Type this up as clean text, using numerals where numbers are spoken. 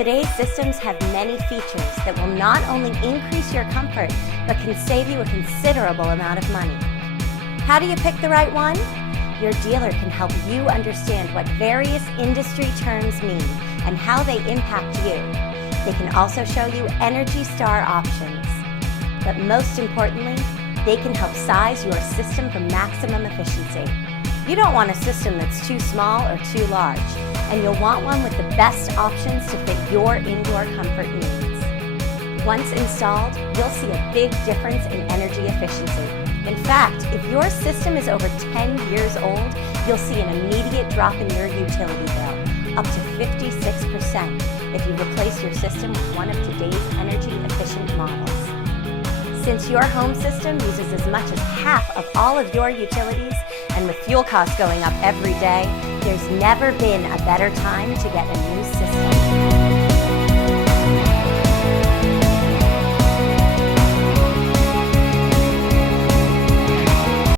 Today's systems have many features that will not only increase your comfort, but can save you a considerable amount of money. How do you pick the right one? Your dealer can help you understand what various industry terms mean and how they impact you. They can also show you Energy Star options. But most importantly, they can help size your system for maximum efficiency. You don't want a system that's too small or too large, and you'll want one with the best options to fit your indoor comfort needs. Once installed, you'll see a big difference in energy efficiency. In fact, if your system is over 10 years old, you'll see an immediate drop in your utility bill, up to 56% if you replace your system with one of today's energy-efficient models. Since your home system uses as much as half of all of your utilities, and with fuel costs going up every day, there's never been a better time to get a new system.